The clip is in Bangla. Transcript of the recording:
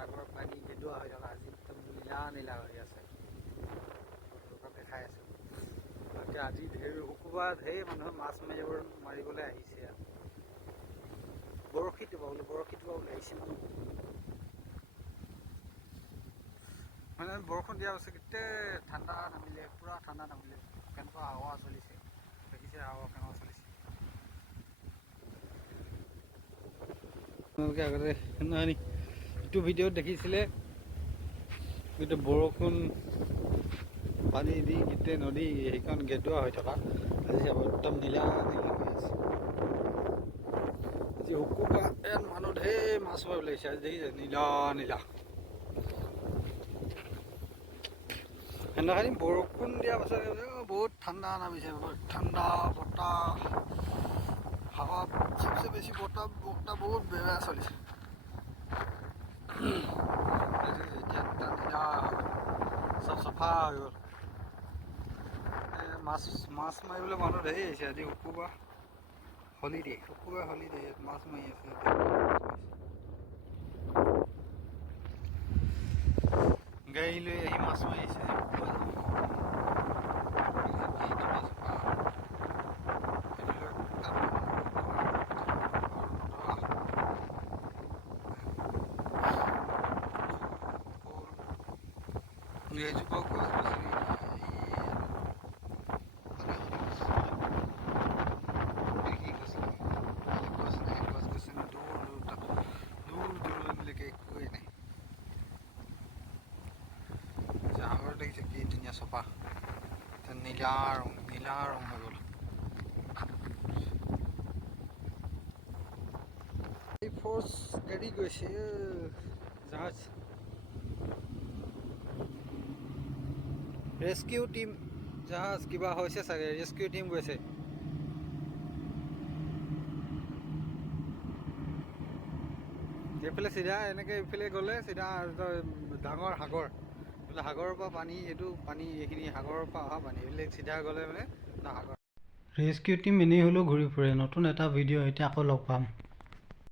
আগৰ পানী গেদুৱা হৈ থকা আজি একদম নীলা নীলা হৈ আছে। দেখাই আছোঁ। তাকে আজি ঢেৰ শুকুৰবাৰ ঢেৰ মানুহে মাছ মাৰিব মাৰিবলৈ আহিছে। ইয়াত বৰশী টোপাবলৈ বৰশী টোপাবলৈ আহিছে মানুহ মানে বৰষুণ দিয়াৰ পাছত গোটেই ঠাণ্ডা নামিলে, পূৰা ঠাণ্ডা নামিলে। কেনেকুৱা হাৱা চলিছে? দেখিছে হাৱা কেনেকুৱা চলিছে। আপোনালোকে আগতে নহয় নি ইটো ভিডিঅ'ত দেখিছিলে? গোটেই বৰষুণ, পানী দি গোটেই নদী সেইখন গেদুৱা হৈ থকা। আজি একদম নীলা নীলা হৈ আছে। আজি ইয়াত মানুহ ঢেৰ মাছ মাৰিবলৈ আহিছে আজি দেখিছে নীলা নীলা। সেইদিনাখনি বৰষুণ দিয়াৰ পাছত বহুত ঠাণ্ডা নামিছে। ঠাণ্ডা বতাহ। হাৱা চবচে বেছি বতাহ বতাহ বহুত বেয়া চলিছে। চাফা হৈ গ'ল মাছ মাছ মাৰিবলৈ মানুহ ধেৰ আহিছে আজি শুকুৰবাৰ হলিডে শুকুৰবাৰ হলিডে ইয়াত মাছ মাৰি আছে গাড়ী লৈ আহি মাছ মাৰি আছে mtumiaji wako vizuri. नीला नीला रंग बोल। फोर्स गाड़ी गई जहाज़। ৰেস্কিউ টিম জাহাজ কিবা হৈছে চাগে? ৰেস্কিউ টিম গৈছে। এইফালে চিধা, এনেকৈ এইফালে গ'লে চিধা ডাঙৰ সাগৰ। বোলে সাগৰৰ পৰা পানী, এইটো পানী, এইখিনি সাগৰৰ পৰা অহা পানী, এইবিলাক চিধা গ'লে মানে সাগৰ। ৰেস্কিউ টিম এনেই হ'লেও ঘূৰি ফুৰে। নতুন এটা ভিডিঅ' এতিয়া আকৌ লগ পাম।